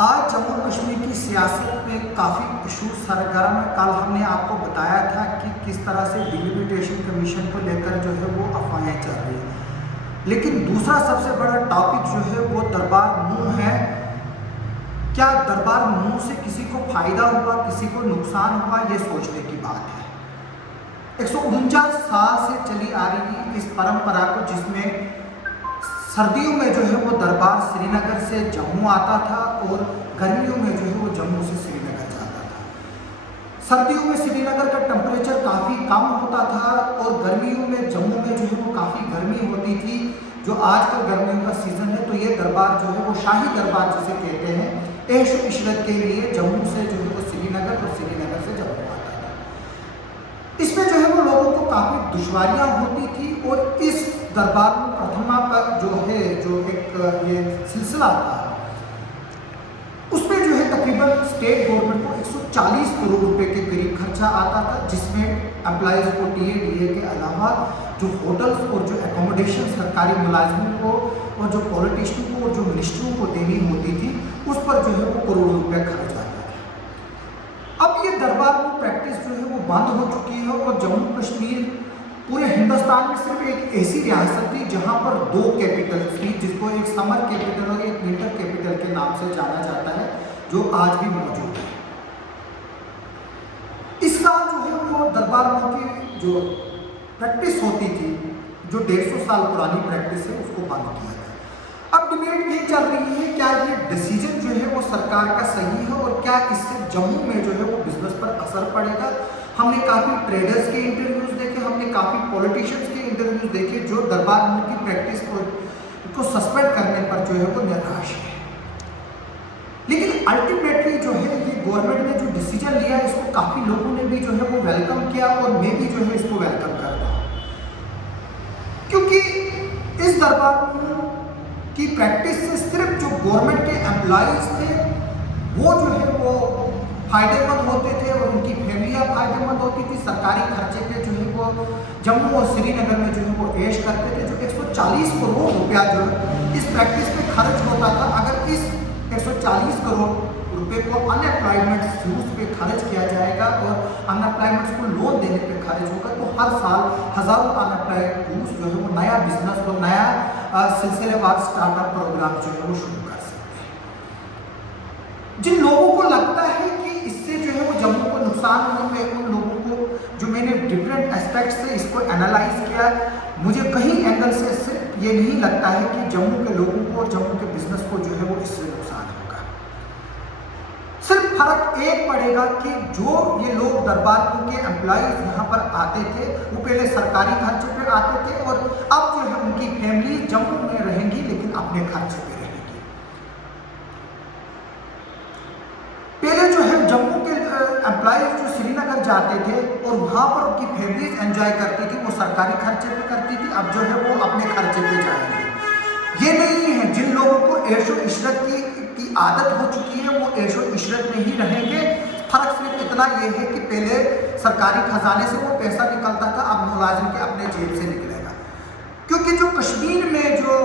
आज जम्मू कश्मीर की सियासत में काफ़ी इशू सरगर्म है। कल हमने आपको बताया था कि किस तरह से डिलिमिटेशन कमीशन को लेकर जो है वो अफवाहें चल रही है, लेकिन दूसरा सबसे बड़ा टॉपिक जो है वो दरबार मूव है। क्या दरबार मूव से किसी को फायदा हुआ, किसी को नुकसान हुआ, ये सोचने की बात है। 149 साल से चली आ रही इस परंपरा को, जिसमें सर्दियों में जो है वो दरबार श्रीनगर से जम्मू आता था और गर्मियों में जो है वो जम्मू से श्रीनगर जाता था। सर्दियों में श्रीनगर का टेम्परेचर काफ़ी कम होता था और गर्मियों में जम्मू में जो है वो काफ़ी गर्मी होती थी। जो आजकल गर्मियों का सीज़न है, तो ये दरबार जो है वो शाही दरबार जिसे कहते हैं, ऐश व इशरत के लिए जम्मू से जो है वो श्रीनगर और श्रीनगर से जम्मू आता था। इसमें जो है वो लोगों को काफ़ी दुश्वारियाँ होती थी और इस दरबार में प्रथमा पर जो एक ये सिलसिला था, उसमें जो है तकरीबन स्टेट गवर्नमेंट को 140 करोड़ रुपए के करीब खर्चा आता था, जिसमें एम्प्लॉयज़ को टीए के अलावा जो होटल्स और जो एकोमोडेशन सरकारी मुलाजिमों को और जो पॉलिटिशियन को और जो मिनिस्टरों को देनी होती थी, उस पर जो है वो करोड़ों रुपये खर्च आता था। अब ये दरबार में प्रैक्टिस जो है वो बंद हो चुकी है और जम्मू कश्मीर पूरे हिंदुस्तान में सिर्फ एक ऐसी रियासत थी जहां पर दो कैपिटल थी, जिसको एक समर कैपिटल और एक विंटर कैपिटल के नाम से जाना जाता है, जो आज भी मौजूद है। इस साल जो है वो दरबार की जो प्रैक्टिस होती थी, जो 150 साल पुरानी प्रैक्टिस है, उसको बंद किया गया। अब डिबेट ये चल रही है, क्या ये डिसीजन जो है वो सरकार का सही है और क्या इससे जम्मू में जो है वो बिजनेस पर असर पड़ेगा। हमने काफ़ी ट्रेडर्स के इंटरव्यूज़ देखे, हमने काफ़ी पॉलिटिशियंस के इंटरव्यूज़ देखे जो दरबार मूव की प्रैक्टिस को सस्पेंड करने पर जो है वो निराश है। लेकिन अल्टीमेटली जो है ये गवर्नमेंट ने जो डिसीजन लिया, इसको काफ़ी लोगों ने भी जो है वो वेलकम किया और मैं भी जो है इसको वेलकम करता हूँ, क्योंकि इस दरबार मूव की प्रैक्टिस से सिर्फ जो गवर्नमेंट के एम्प्लॉयज़ थे वो जो है वो फायदेमंद होते थे और उनकी फैमिलियाँ फायदेमंद होती थी। सरकारी खर्चे पे जो है वो जम्मू और श्रीनगर में जो है वो ऐश करते थे। जो 140 करोड़ रुपया जो इस प्रैक्टिस पे खर्च होता था, अगर इस 140 करोड़ रुपए को अनएम्प्लॉयमेंट यूज पे खर्च किया जाएगा और अनएम्प्लॉयमेंट को लोन देने पे खर्च होगा, तो हर साल हज़ारों अनएम्प्लॉयड यूथ जो है वो नया बिजनेस और नया सिलसिलेवार स्टार्टअप प्रोग्राम जो है वो शुरू कर सकते हैं। जिन लोगों को लगता है कि इससे जो है वो जम्मू को नुकसान होने में, उन लोगों को जो मैंने डिफरेंट एस्पेक्ट से इसको एनालाइज किया, मुझे कहीं एंगल से सिर्फ ये नहीं लगता है कि जम्मू के लोगों को और जम्मू के बिजनेस को जो है वो इससे नुकसान होगा। सिर्फ फर्क एक पड़ेगा कि जो ये लोग दरबार के एम्प्लॉयज यहाँ पर आते थे, वो पहले सरकारी खर्चे पे आते थे और अब जो है उनकी फैमिली जम्मू में रहेंगी लेकिन अपने खर्चे पे रहेगी। पहले जो है जम्मू के एम्प्लॉयज जो श्रीनगर जाते थे और वहाँ पर उनकी फैमिलीज एंजॉय करती थी, वो सरकारी खर्चे पे करती थी, अब जो है वो अपने खर्चे पे जाएंगे। ये नहीं है, जिन लोगों को ऐशो इशरत की आदत हो चुकी है वो ऐशो इशरत में ही रहेंगे। फर्क सिर्फ इतना ये है कि पहले सरकारी खजाने से वो पैसा निकलता था, अब मुलाजिम के अपने जेब से निकलेगा। क्योंकि जो कश्मीर में जो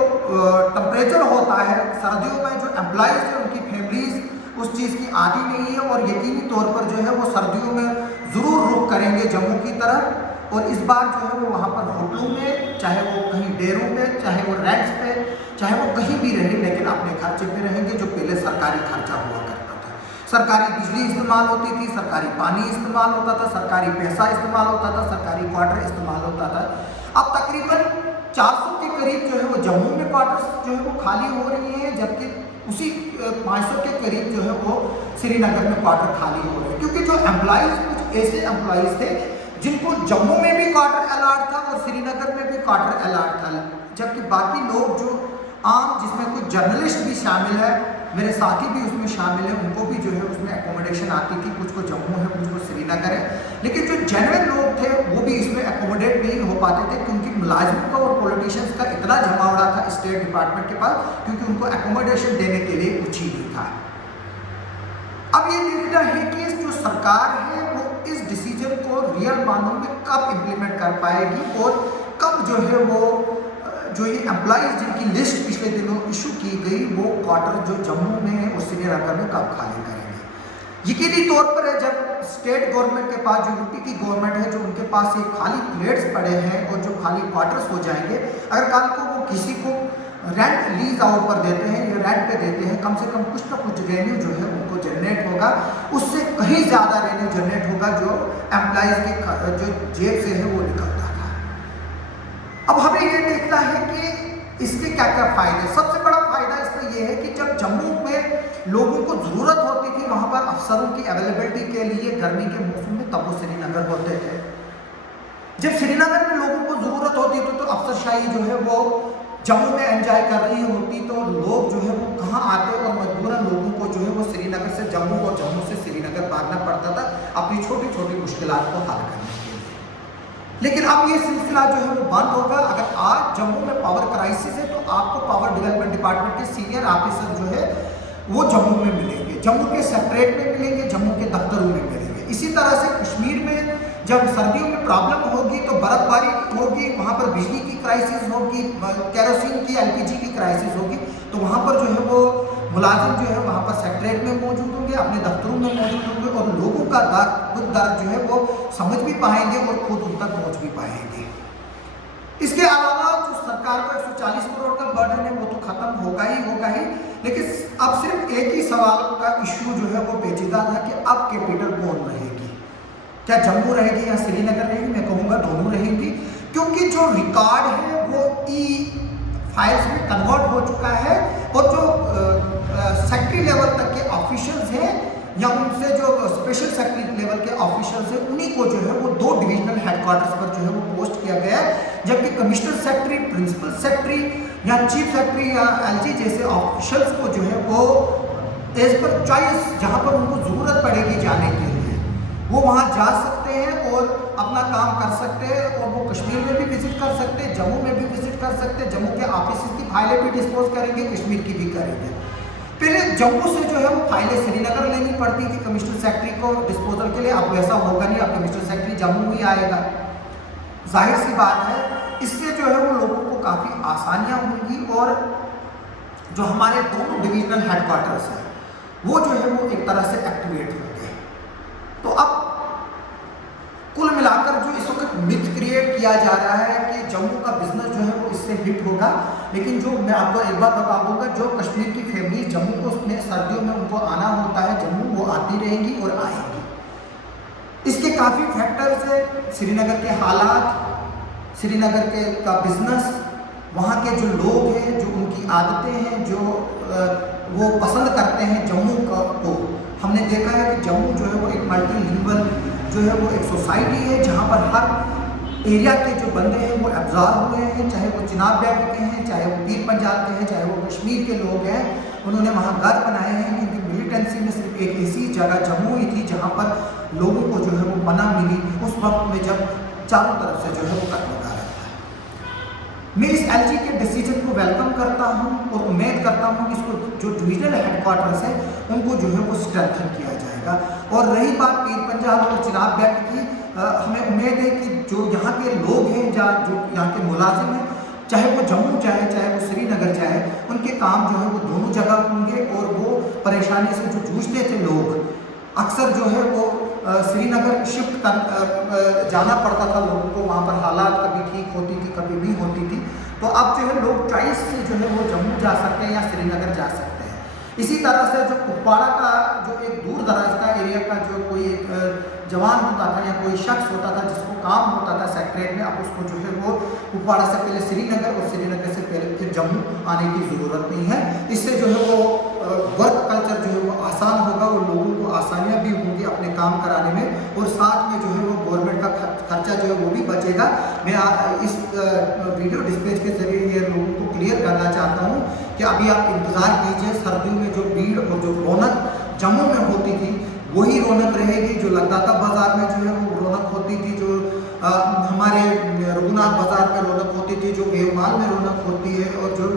टेम्परेचर होता है सर्दियों में, जो एम्प्लॉयज है उनकी फैमिलीज उस चीज़ की आदी नहीं है और यकीनी तौर पर जो है वो सर्दियों में ज़रूर रुख करेंगे जम्मू की तरफ। और इस बार जो है वो वहाँ पर होटलों में, चाहे वो कहीं डेरों पे, चाहे वो रेंट्स पे, चाहे वो कहीं भी रहे, लेकिन अपने खर्चे पे रहेंगे, जो पहले सरकारी खर्चा हुआ करता था। सरकारी बिजली इस्तेमाल होती थी, सरकारी पानी इस्तेमाल होता था, सरकारी पैसा इस्तेमाल होता था, सरकारी क्वार्टर इस्तेमाल होता था। अब तकरीबन 400 के करीब जो है वो जम्मू में क्वार्टर्स जो है वो खाली हो रही हैं, जबकि उसी 500 के करीब जो है वो श्रीनगर में क्वार्टर खाली हो रहे हैं। क्योंकि जो एम्प्लॉयज़ कुछ ऐसे एम्प्लॉयज़ थे जिनको जम्मू में भी क्वार्टर अलॉट था और श्रीनगर में भी क्वार्टर अलॉट था, जबकि बाकी लोग जो आम, जिसमें कुछ जर्नलिस्ट भी शामिल है, मेरे साथी भी उसमें शामिल है, उनको भी जो है उसमें एकोमोडेशन आती थी, कुछ को जम्मू है, कुछ को श्रीनगर है। लेकिन जो जेन्युइन लोग थे वो भी इसमें एकोमोडेट नहीं हो पाते थे, क्योंकि मुलाजिमों का और पॉलिटिशियंस का इतना जमावड़ा था स्टेट डिपार्टमेंट के पास, क्योंकि उनको एकोमोडेशन देने के लिए कुछ ही नहीं था। अब ये देखना है कि जो सरकार है वो इस डिसीजन को रियल मानों में कब इम्प्लीमेंट कर पाएगी और कब जो है वो जो ये एम्प्लॉयज़ जिनकी लिस्ट पिछले दिनों इशू की गई, वो क्वार्टर जो जम्मू में है और श्रीनगर में कब खाली करेंगे। यकीनी तौर पर है, जब स्टेट गवर्नमेंट के पास, जो यूपी की गवर्नमेंट है, जो उनके पास ये खाली प्लेट्स पड़े हैं और जो खाली क्वार्टर्स हो जाएंगे, अगर कल को वो किसी को रेंट लीज आउट पर देते हैं या रेंट पे देते हैं, कम से कम कुछ ना कुछ रेवेन्यू जो है उनको जनरेट होगा, उससे कहीं ज़्यादा रेवेन्यू जनरेट होगा जो एम्प्लॉयज़ के जो जेब से है वो निकलता था। अब हमें ये देखना है कि इसके क्या क्या फ़ायदे। सबसे बड़ा फ़ायदा इसमें यह है कि जब जम्मू में लोगों को ज़रूरत होती थी वहाँ पर अफसरों की अवेलेबिलिटी के लिए गर्मी के मौसम में, तब वो श्रीनगर होते थे। जब श्रीनगर में लोगों को ज़रूरत होती थी तो अफसरशाही जो है वो जम्मू में एंजॉय कर रही होती, तो लोग जो है वो कहाँ आते और मजबूरन लोगों को जो है वो श्रीनगर से जम्मू और जम्मू से श्रीनगर भागना पड़ता था अपनी छोटी छोटी मुश्किलात को हल करने के लिए। लेकिन अब ये सिलसिला जो है वो बंद होगा। अगर आज जम्मू में पावर क्राइसिस है तो आपको पावर डेवलपमेंट डिपार्टमेंट के सीनियर ऑफिसर जो है वो जम्मू में मिलेंगे, जम्मू के सेक्रेटरीट में मिलेंगे, जम्मू के दफ्तरों में मिलेंगे। इसी तरह से कश्मीर में जब सर्दियों में प्रॉब्लम होगी तो बर्फबारी होगी, वहाँ पर बिजली की क्राइसिस होगी, केरोसिन की, LPG की क्राइसिस होगी, तो वहाँ पर जो है वो मुलाजिम जो है वहाँ पर सेक्रेटरीट में मौजूद होंगे, अपने दफ्तरों में मौजूद होंगे और लोगों का दर्द जो है वो समझ भी पाएंगे और खुद उन तक पहुँच भी पाएंगे। इसके अलावा जो सरकार का 140 करोड़ का बर्डन है वो तो खत्म होगा ही, लेकिन अब सिर्फ एक ही सवाल का इश्यू जो है वो पेचीदा था कि अब कैपिटल कौन रहेगी, क्या जम्मू रहेगी या श्रीनगर रहेगी। मैं कहूँगा दोनों रहेंगी, क्योंकि जो रिकॉर्ड है वो फाइल्स में कन्वर्ट हो चुका है और जो सेक्रेटरी लेवल तक के ऑफिशियल्स हैं या उनसे जो स्पेशल सेक्रेटरी लेवल के ऑफिशियल्स हैं उन्हीं को जो है वो 2 डिविजनल हेडक्वार्टर्स पर जो है वो पोस्ट किया गया है, जबकि कमिश्नर सेक्रेटरी, प्रिंसिपल सेक्रेटरी या चीफ सेक्रेटरी या LG जैसे ऑफिशियल्स को जो है वो एज पर चॉइस, जहाँ पर उनको ज़रूरत पड़ेगी जाने के लिए, वो वहाँ जा सकते हैं और अपना काम कर सकते हैं और वो कश्मीर में भी विजिट कर सकते हैं, जम्मू में भी विजिट कर सकते हैं, जम्मू के ऑफिस की फाइलें भी डिस्पोज करेंगे, कश्मीर की भी करेंगे। पहले जम्मू से जो है वो फाइलें श्रीनगर लेनी पड़ती थी कमिश्नर सेक्रेटरी को डिस्पोजल के लिए, अब वैसा होगा नहीं, अब कमिश्नर सेक्रेटरी जम्मू ही आएगा। जाहिर सी बात है, इससे जो है वो लोगों को काफ़ी आसानियाँ होंगी और जो हमारे दोनों डिविजनल हेडक्वार्टर्स हैं वो जो है वो एक तरह से एक्टिवेट होंगे। तो अब कुल मिलाकर जो इस वक्त मिथ क्रिएट किया जा रहा है कि जम्मू का बिजनेस जो है वो इससे हिट होगा, लेकिन जो मैं आपको एक बात बता दूंगा, जो कश्मीर की फैमिली जम्मू को में सर्दियों में उनको आना होता है जम्मू, वो आती रहेंगी और आएंगी। इसके काफ़ी फैक्टर्स हैं, श्रीनगर के हालात, श्रीनगर के का बिजनेस, वहाँ के जो लोग हैं, जो उनकी आदतें हैं, जो वो पसंद करते हैं जम्मू को। हमने देखा है कि जम्मू जो है वो एक मल्टीलिंगुअल जो है वो एक सोसाइटी है जहाँ पर हर एरिया के जो बंदे हैं वो एब्जॉर्ब हुए हैं, चाहे वो चिनाब बैग के हैं, चाहे वो पीर पंजाब के हैं, चाहे वो कश्मीर के लोग हैं, उन्होंने वहाँ घर बनाए हैं। क्योंकि मिलिटेंसी में सिर्फ एक ऐसी जगह जम्मू ही थी जहाँ पर लोगों को जो है वो मना मिली उस वक्त में जब चारों तरफ से जो है वो कत्ल होता रहता है। मैं इस LG के डिसीजन को वेलकम करता हूँ और उम्मीद करता हूँ कि इसको जो डिविजनल हेडक्वार्टर्स हैं उनको जो है वो स्ट्रेंथन किया जाएगा। और रही बात पीर पंजाब और चिनाब बेल्ट की, हमें उम्मीद है कि जो यहाँ के लोग हैं, जो यहाँ के मुलाजिम हैं, चाहे वो जम्मू जाए चाहे वो श्रीनगर जाए, उनके काम जो है वो दोनों जगह होंगे और वो परेशानी से जो जूझते थे लोग, अक्सर जो है वो श्रीनगर शिफ्ट कर जाना पड़ता था लोगों को, वहाँ पर हालात कभी ठीक होती थी कभी नहीं होती थी, तो अब जो है लोग चॉइस से जो है वो जम्मू जा सकते हैं या श्रीनगर जा सकते हैं। इसी तरह से जो कुपवाड़ा का जो एक दूर दराज का एरिया का जो कोई एक जवान होता था या कोई शख्स होता था जिसको काम होता था सेक्रेटरीट में, अब उसको जो है वो कुपवाड़ा से पहले श्रीनगर और श्रीनगर से पहले फिर जम्मू आने की ज़रूरत नहीं है। इससे जो है वो वर्क कल्चर जो है वो आसान होगा और लोगों को आसानियाँ भी होंगी अपने काम कराने में और साथ में जो है वो गवर्नमेंट का खर्चा जो है वो भी बचेगा। मैं इस वीडियो डिस्प्ले के जरिए ये लोगों को क्लियर करना चाहता हूँ कि अभी आप इंतज़ार कीजिए, सर्दियों में जो भीड़ और जो रौनक जम्मू में होती थी वही रौनक रहेगी जो लगदाता बाज़ार में जो है वो रौनक होती थी, जो हमारे रघुनाथ बाज़ार में रौनक होती थी, जो वेवमाल में रौनक होती है और जो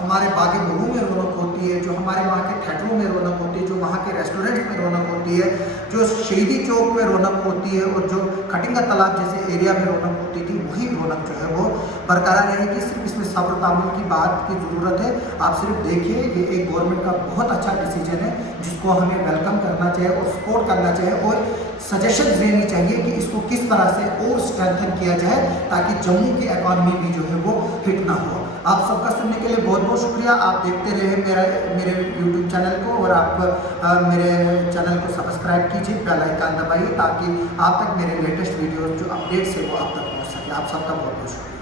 हमारे बागे बहू में रौनक होती होती है, जो हमारे वहाँ के थिएटरों में रौनक होती है, जो वहाँ के रेस्टोरेंट्स में रौनक होती है, जो शहीदी चौक पे रौनक होती है और जो खटिंगा तालाब जैसे एरिया में रौनक होती थी, वही रौनक जो है वो बरकरार रहेगी। सिर्फ इसमें सब्र तामुल की बात की ज़रूरत है। आप सिर्फ देखिए, ये एक गवर्नमेंट का बहुत अच्छा डिसीजन है जिसको हमें वेलकम करना चाहिए और सपोर्ट करना चाहिए और सजेशन देनी चाहिए कि इसको किस तरह से और स्ट्रेंथन किया जाए ताकि जम्मू की इकॉनमी भी जो है वो हिट ना हो। आप सबका सुनने के लिए बहुत बहुत शुक्रिया। आप देखते रहे मेरे यूट्यूब चैनल को और आप मेरे चैनल को सब्सक्राइब कीजिए, बेल आइकन दबाइए ताकि आप तक मेरे लेटेस्ट वीडियोस जो अपडेट्स है वो आप तक पहुँच सके। आप सबका बहुत बहुत शुक्रिया।